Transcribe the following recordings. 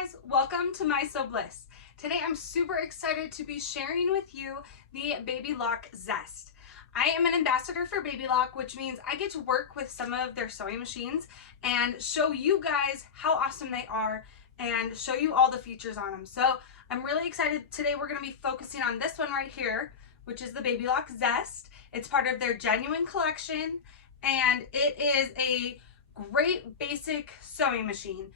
guys, welcome to My Sew Bliss. Today I'm super excited to be sharing with you the Baby Lock Zest. I am an ambassador for Baby Lock, which means I get to work with some of their sewing machines and show you guys how awesome they are and show you all the features on them. So I'm really excited. Today we're going to be focusing on this one right here, which is the Baby Lock Zest. It's part of their genuine collection and it is a great basic sewing machine.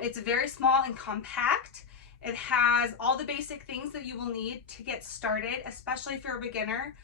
It's very small and compact. It has all the basic things that you will need to get started, especially if you're a beginner.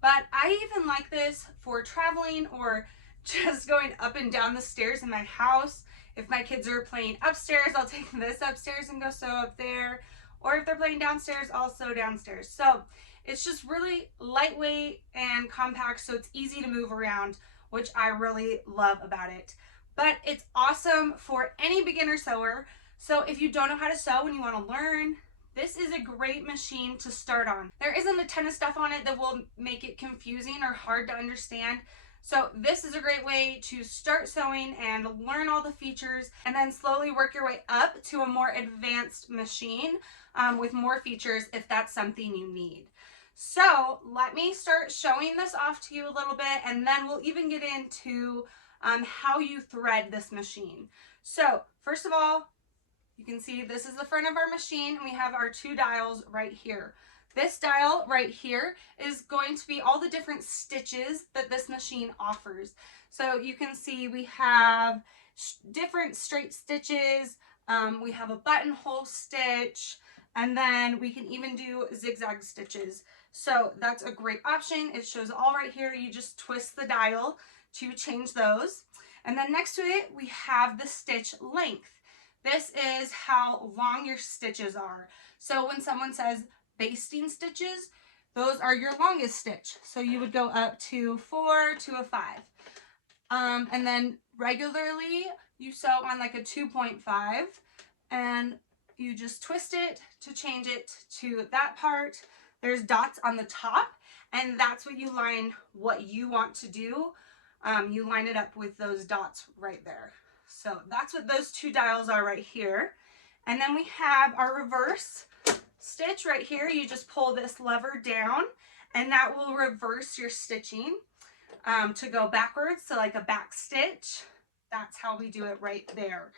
But I even like this for traveling or just going up and down the stairs in my house. If my kids are playing upstairs, I'll take this upstairs and go sew up there. Or if they're playing downstairs, I'll sew downstairs. So it's just really lightweight and compact, so it's easy to move around, which I really love about it. But it's awesome for any beginner sewer. So if you don't know how to sew and you want to learn, this is a great machine to start on. There isn't a ton of stuff on it that will make it confusing or hard to understand. So this is a great way to start sewing and learn all the features and then slowly work your way up to a more advanced machine with more features if that's something you need. So let me start showing this off to you a little bit, and then we'll even get into how you thread this machine. So first of all, you can see this is the front of our machine and we have our two dials right here. This dial right here is going to be all the different stitches that this machine offers. So you can see we have different straight stitches, we have a buttonhole stitch, and then we can even do zigzag stitches. So that's a great option. It shows all right here. You just twist the dial to change those. And then next to it, we have the stitch length. This is how long your stitches are. So when someone says basting stitches, those are your longest stitch. So you would go up to 4 to a 5. And then regularly you sew on like a 2.5 and you just twist it to change it to that part. There's dots on the top and that's what you line what you want to do. You line it up with those dots right there. So that's what those two dials are right here. And then we have our reverse stitch right here. You just pull this lever down and that will reverse your stitching to go backwards. So like a back stitch, that's how we do it right there.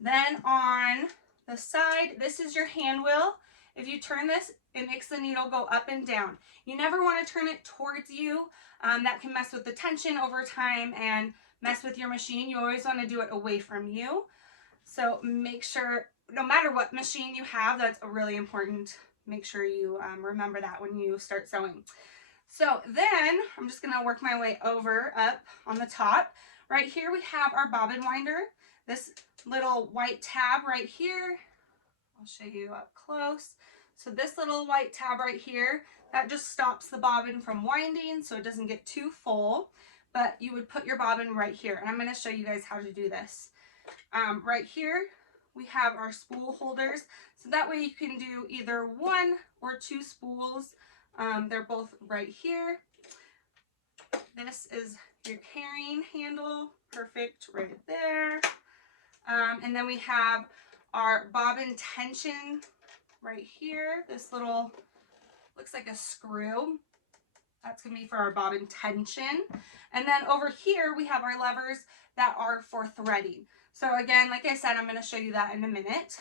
Then on the side, this is your hand wheel. If you turn this, it makes the needle go up and down. You never want to turn it towards you. That can mess with the tension over time and mess with your machine. You always want to do it away from you. So make sure, no matter what machine you have, that's really important. Make sure you remember that when you start sewing. So then I'm just going to work my way over up on the top. Right here we have our bobbin winder. This little white tab right here. I'll show you up close. So this little white tab right here, that just stops the bobbin from winding so it doesn't get too full. But you would put your bobbin right here. And I'm going to show you guys how to do this. Right here, we have our spool holders. So that way you can do either 1 or 2 spools. They're both right here. This is your carrying handle. Perfect right there. And then we have our bobbin tension right here. This little, looks like a screw. That's going to be for our bobbin tension. And then over here, we have our levers that are for threading. So again, like I said, I'm going to show you that in a minute.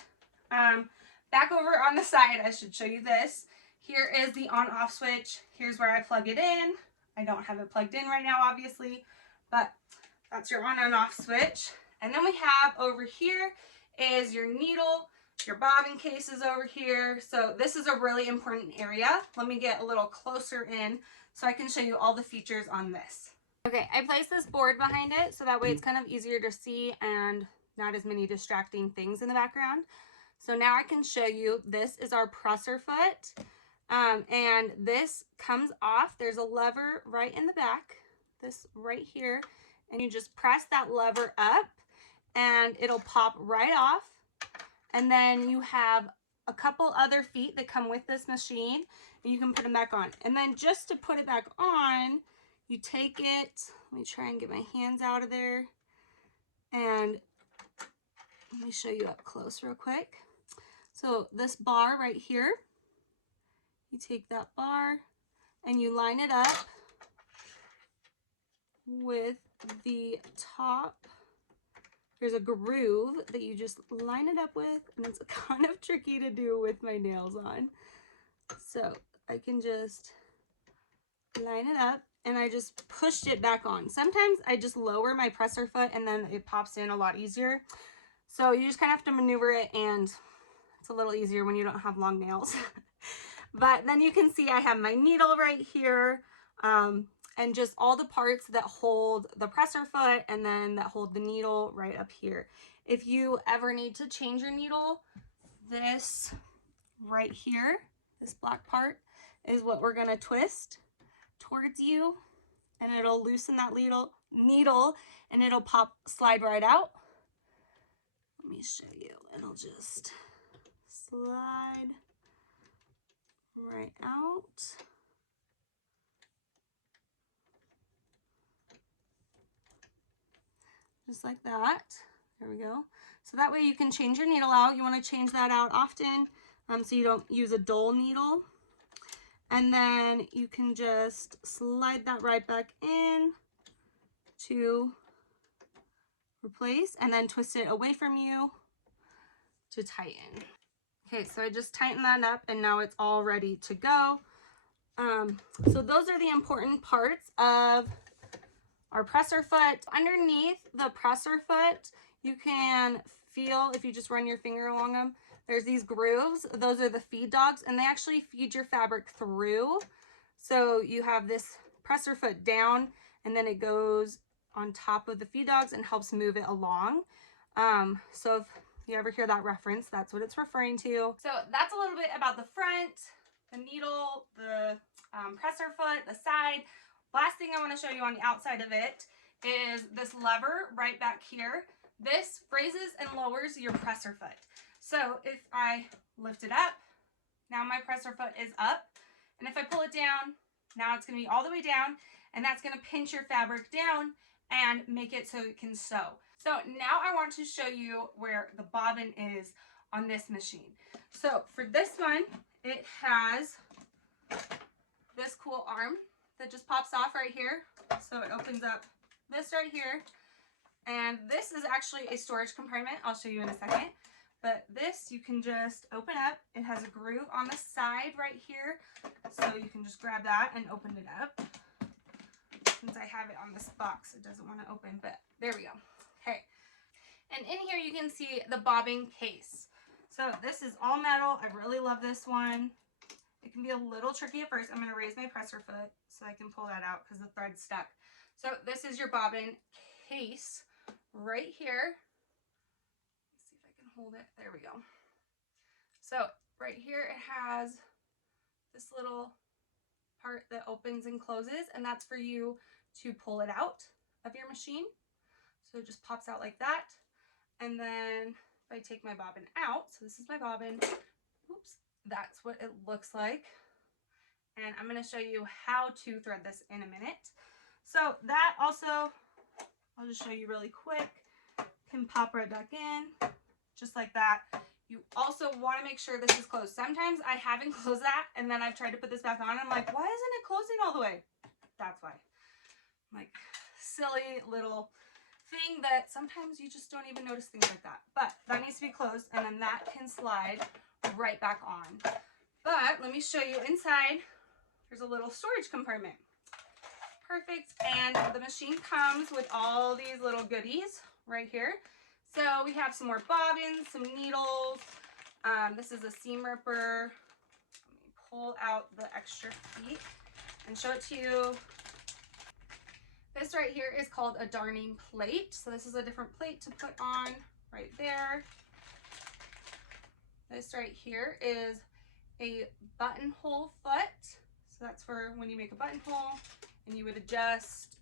Back over on the side, I should show you this. Here is the on-off switch. Here's where I plug it in. I don't have it plugged in right now, obviously, but that's your on and off switch. And then we have over here is your needle. Your bobbin case is over here. So this is a really important area. Let me get a little closer in so I can show you all the features on this. Okay, I placed this board behind it so that way it's kind of easier to see and not as many distracting things in the background. So now I can show you, this is our presser foot. And this comes off. There's a lever right in the back, this right here. And you just press that lever up and it'll pop right off. And then you have a couple other feet that come with this machine and you can put them back on. And then just to put it back on, you take it, let me try and get my hands out of there. And let me show you up close real quick. So this bar right here, you take that bar and you line it up with the top. There's a groove that you just line it up with, and it's kind of tricky to do with my nails on. So I can just line it up, and I just pushed it back on. Sometimes I just lower my presser foot and then it pops in a lot easier. So you just kind of have to maneuver it, and it's a little easier when you don't have long nails. But then you can see I have my needle right here, and just all the parts that hold the presser foot and then that hold the needle right up here. If you ever need to change your needle, this right here, this black part, is what we're gonna twist towards you, and it'll loosen that needle and it'll slide right out. Let me show you. It'll just slide right out. Just like that. There we go. So that way you can change your needle out. You want to change that out often, so you don't use a dull needle. And then you can just slide that right back in to replace, and then twist it away from you to tighten. Okay, so I just tightened that up, and now it's all ready to go. So those are the important parts of our presser foot. Underneath the presser foot, you can feel, if you just run your finger along them, there's these grooves. Those are the feed dogs, and they actually feed your fabric through. So you have this presser foot down, and then it goes on top of the feed dogs and helps move it along. So if you ever hear that reference, that's what it's referring to. So that's a little bit about the front, the needle, the presser foot, the side. Last thing I want to show you on the outside of it is this lever right back here. This raises and lowers your presser foot. So if I lift it up, now my presser foot is up. And if I pull it down, now it's going to be all the way down, and that's going to pinch your fabric down and make it so it can sew. So now I want to show you where the bobbin is on this machine. So for this one, it has this cool arm that just pops off right here. So it opens up this right here. And this is actually a storage compartment. I'll show you in a second. But this you can just open up. It has a groove on the side right here. So you can just grab that and open it up. Since I have it on this box, it doesn't want to open, but there we go. Okay. And in here you can see the bobbin case. So this is all metal. I really love this one. It can be a little tricky at first. I'm going to raise my presser foot so I can pull that out because the thread's stuck. So this is your bobbin case right here. Let's see if I can hold it. There we go. So right here it has this little part that opens and closes, and that's for you to pull it out of your machine. So it just pops out like that. And then if I take my bobbin out, so this is my bobbin, oops, that's what it looks like. And I'm going to show you how to thread this in a minute. So that also, I'll just show you really quick, can pop right back in, just like that. You also want to make sure this is closed. Sometimes I haven't closed that, and then I've tried to put this back on, and I'm like, why isn't it closing all the way? That's why. Like, silly little thing that sometimes you just don't even notice things like that. But that needs to be closed, and then that can slide right back on. But let me show you inside. There's a little storage compartment. Perfect. And the machine comes with all these little goodies right here. So we have some more bobbins, some needles. This is a seam ripper. Let me pull out the extra feet and show it to you. This right here is called a darning plate. So this is a different plate to put on right there. This right here is a buttonhole foot. So that's for when you make a buttonhole, and you would adjust,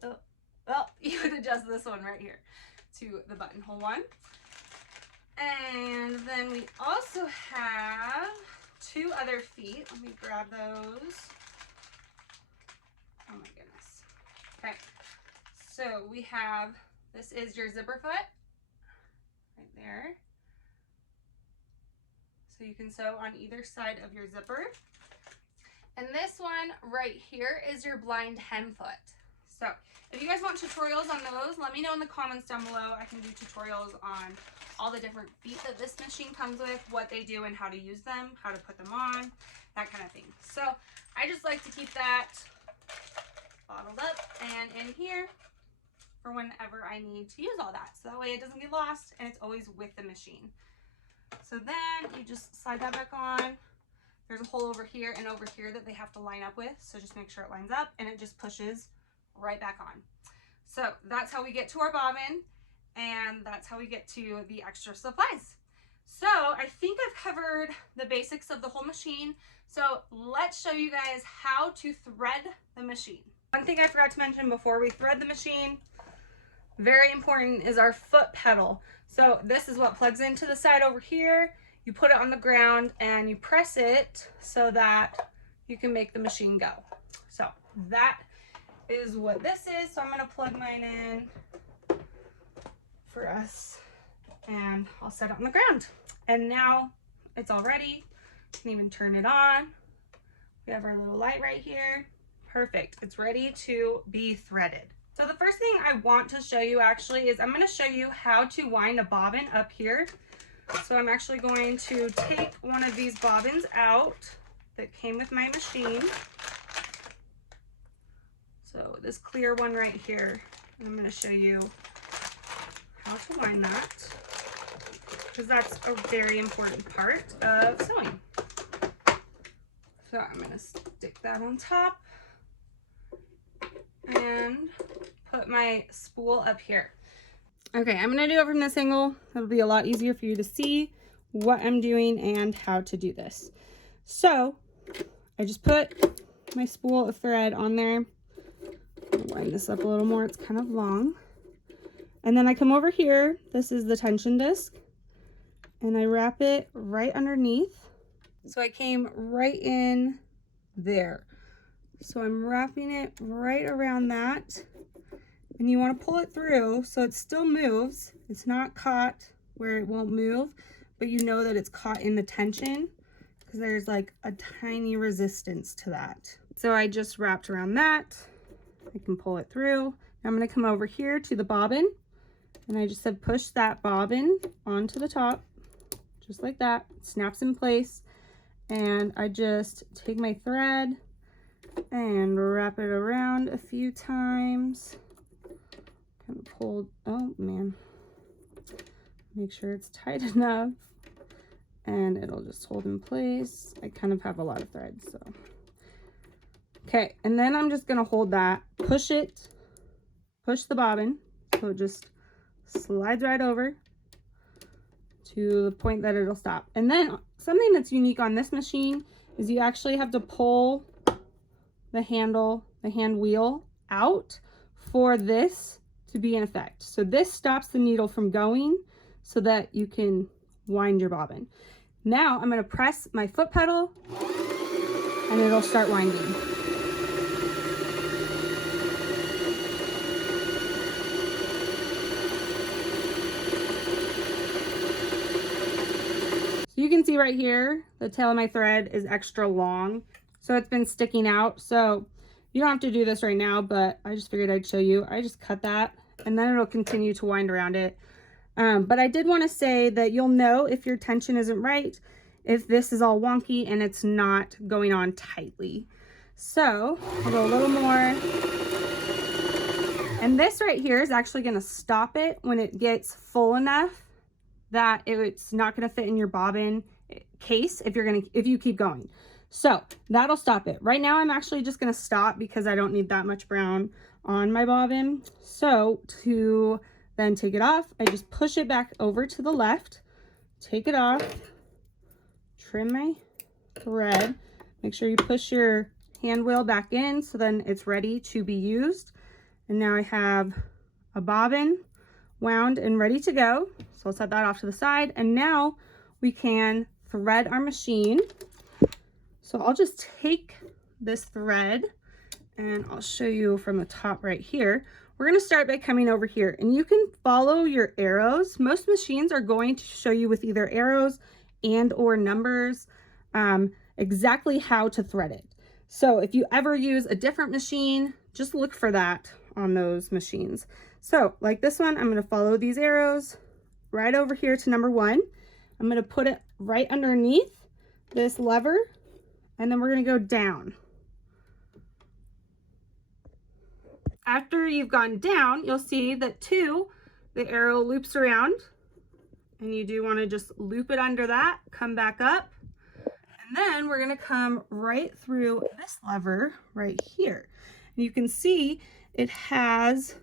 you would adjust this one right here to the buttonhole one. And then we also have two other feet. Let me grab those. Oh my goodness. Okay. So we have, this is your zipper foot right there. So So you can sew on either side of your zipper. And this one right here is your blind hem foot. So if you guys want tutorials on those, let me know in the comments down below. I can do tutorials on all the different feet that this machine comes with, what they do and how to use them, how to put them on, that kind of thing. So I just like to keep that bottled up and in here for whenever I need to use all that. So that way it doesn't get lost and it's always with the machine. So then you just slide that back on. There's a hole over here and over here that they have to line up with. So just make sure it lines up and it just pushes right back on. So that's how we get to our bobbin, and that's how we get to the extra supplies. So I think I've covered the basics of the whole machine. So let's show you guys how to thread the machine. One thing I forgot to mention before we thread the machine, very important, is our foot pedal. So this is what plugs into the side over here. You put it on the ground and you press it so that you can make the machine go. So that is what this is. So I'm going to plug mine in for us and I'll set it on the ground. And now it's all ready. You can even turn it on. We have our little light right here. Perfect. It's ready to be threaded. So the first thing I want to show you actually is I'm going to show you how to wind a bobbin up here. So I'm actually going to take one of these bobbins out that came with my machine. So this clear one right here, and I'm going to show you how to wind that, because that's a very important part of sewing. So I'm going to stick that on top and put my spool up here. Okay, I'm going to do it from this angle. It'll be a lot easier for you to see what I'm doing and how to do this. So I just put my spool of thread on there. Wind this up a little more, it's kind of long. And then I come over here, this is the tension disc, and I wrap it right underneath. So I came right in there. So I'm wrapping it right around that. And you want to pull it through so it still moves. It's not caught where it won't move, but you know that it's caught in the tension because there's like a tiny resistance to that. So I just wrapped around that. I can pull it through. Now I'm going to come over here to the bobbin, and I just said push that bobbin onto the top, just like that. It snaps in place, and I just take my thread and wrap it around a few times. Kind of pull, oh man, make sure it's tight enough, and it'll just hold in place. I kind of have a lot of thread, so. Okay, and then I'm just gonna hold that, push the bobbin, so it just slides right over to the point that it'll stop. And then something that's unique on this machine is you actually have to pull the handle, the hand wheel out for this to be in effect. So this stops the needle from going so that you can wind your bobbin. Now I'm gonna press my foot pedal and it'll start winding. You can see right here, the tail of my thread is extra long, so it's been sticking out. So you don't have to do this right now, but I just figured I'd show you. I just cut that, and then it'll continue to wind around it. But I did want to say that you'll know if your tension isn't right, if this is all wonky and it's not going on tightly. So I'll go a little more. And this right here is actually going to stop it when it gets full enough that it's not going to fit in your bobbin case if you keep going. So that'll stop it. Right now I'm actually just going to stop because I don't need that much brown on my bobbin. So to then take it off, I just push it back over to the left, take it off, trim my thread, make sure you push your hand wheel back in so then it's ready to be used. And now I have a bobbin wound and ready to go. So I'll set that off to the side, and now we can thread our machine. So I'll just take this thread and I'll show you from the top right here. We're going to start by coming over here, and you can follow your arrows. Most machines are going to show you with either arrows and or numbers, exactly how to thread it. So if you ever use a different machine, just look for that on those machines. So like this one, I'm going to follow these arrows right over here to number 1. I'm going to put it right underneath this lever, and then we're going to go down. After you've gone down, you'll see that 2, the arrow loops around, and you do want to just loop it under that, come back up, and then we're going to come right through this lever right here. And you can see it has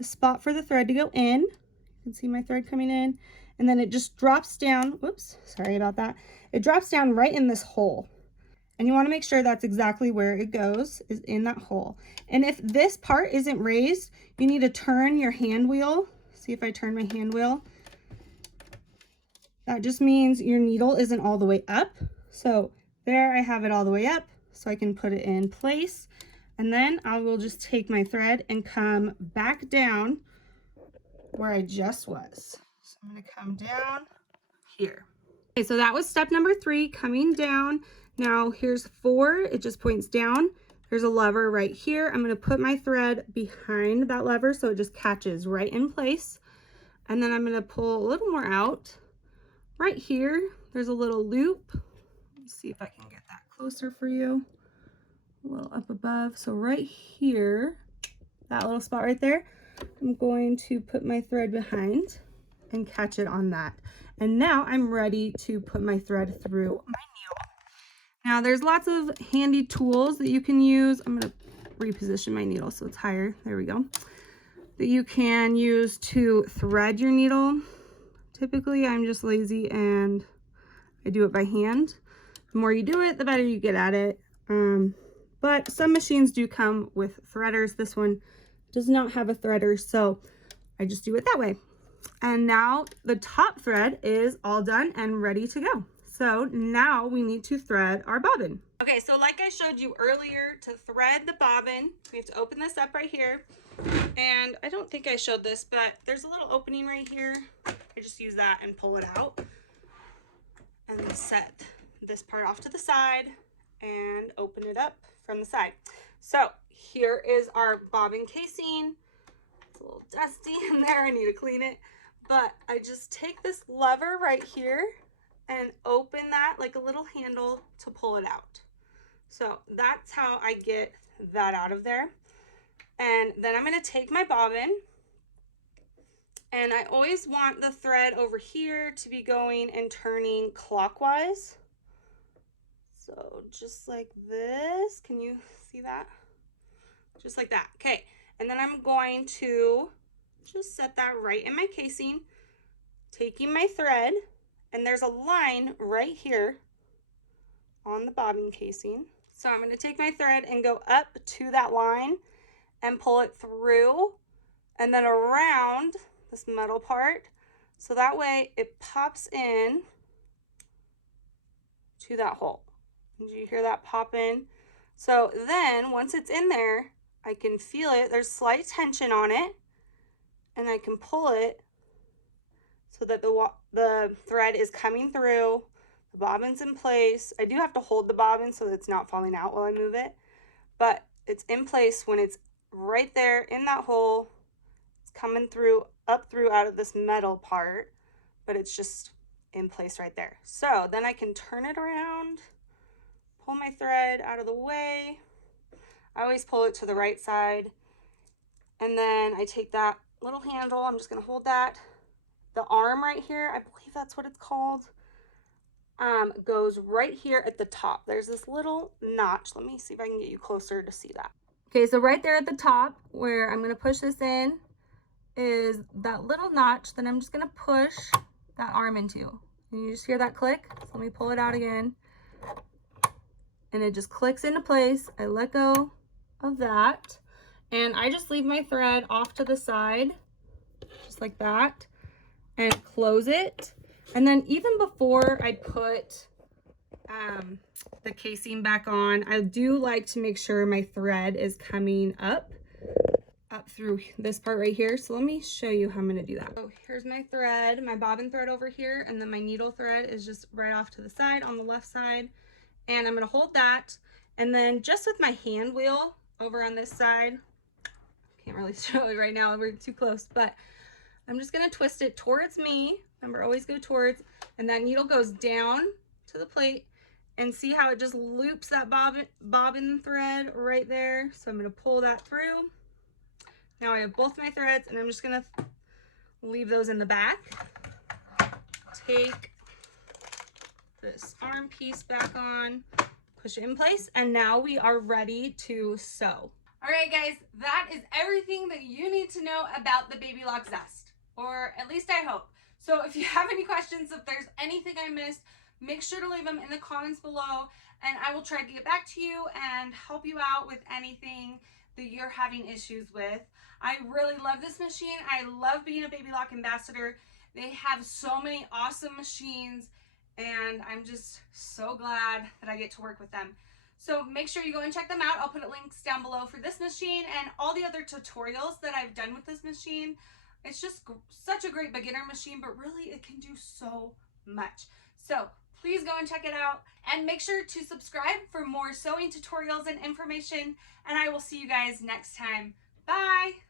a spot for the thread to go in. You can see my thread coming in, and then it just drops down. Whoops, sorry about that. It drops down right in this hole. And you want to make sure that's exactly where it goes, is in that hole. And if this part isn't raised, you need to turn your hand wheel. See if I turn my hand wheel. That just means your needle isn't all the way up. So there I have it all the way up, so I can put it in place. And then I will just take my thread and come back down where I just was. So I'm going to come down here. Okay, so that was step number 3, coming down. Now here's 4, it just points down. There's a lever right here. I'm going to put my thread behind that lever so it just catches right in place. And then I'm going to pull a little more out. Right here, there's a little loop. Let me see if I can get that closer for you. A little up above. So right here, that little spot right there, I'm going to put my thread behind and catch it on that. And now I'm ready to put my thread through my needle. Now there's lots of handy tools that you can use. I'm going to reposition my needle so it's higher. There we go. That you can use to thread your needle. Typically I'm just lazy and I do it by hand. The more you do it, the better you get at it. But some machines do come with threaders. This one does not have a threader, so I just do it that way. And now the top thread is all done and ready to go. So now we need to thread our bobbin. Okay, so like I showed you earlier, to thread the bobbin, we have to open this up right here. And I don't think I showed this, but there's a little opening right here. I just use that and pull it out. And then set this part off to the side and open it up from the side. So here is our bobbin casing. It's a little dusty in there. I need to clean it. But I just take this lever right here and open that like a little handle to pull it out. So that's how I get that out of there. And then I'm going to take my bobbin, and I always want the thread over here to be going and turning clockwise. So just like this. Can you see that? Just like that. Okay. And then I'm going to just set that right in my casing, taking my thread, and there's a line right here on the bobbin casing. So I'm going to take my thread and go up to that line and pull it through and then around this metal part. So that way it pops in to that hole. Did you hear that pop in? So then once it's in there, I can feel it. There's slight tension on it, and I can pull it so that the thread is coming through. The bobbin's in place. I do have to hold the bobbin so that it's not falling out while I move it, but it's in place when it's right there in that hole. It's coming through, up through out of this metal part, but it's just in place right there. So then I can turn it around, pull my thread out of the way. I always pull it to the right side, and then I take that little handle. I'm just going to hold that. The arm right here, I believe that's what it's called, goes right here at the top. There's this little notch. Let me see if I can get you closer to see that. Okay, so right there at the top where I'm going to push this in is that little notch that I'm just going to push that arm into. And you just hear that click. So let me pull it out again. And it just clicks into place. I let go of that, and I just leave my thread off to the side just like that and close it. And then even before I put the casing back on, I do like to make sure my thread is coming up up through this part right here. So let me show you how I'm going to do that. So here's my thread, my bobbin thread over here, and then my needle thread is just right off to the side on the left side. And I'm going to hold that, and then just with my hand wheel over on this side, can't really show it right now, we're too close, but I'm just going to twist it towards me. Remember, always go towards, and that needle goes down to the plate, and see how it just loops that bobbin thread right there. So I'm going to pull that through. Now I have both my threads, and I'm just going to leave those in the back. Take this arm piece back on, push it in place, and now we are ready to sew. All right, guys, that is everything that you need to know about the Baby Lock Zest, or at least I hope. So if you have any questions, if there's anything I missed, make sure to leave them in the comments below, and I will try to get back to you and help you out with anything that you're having issues with. I really love this machine. I love being a Baby Lock ambassador. They have so many awesome machines, and I'm just so glad that I get to work with them. So make sure you go and check them out. I'll put links down below for this machine and all the other tutorials that I've done with this machine. It's just such a great beginner machine, but really it can do so much. So please go and check it out, and make sure to subscribe for more sewing tutorials and information, and I will see you guys next time. Bye!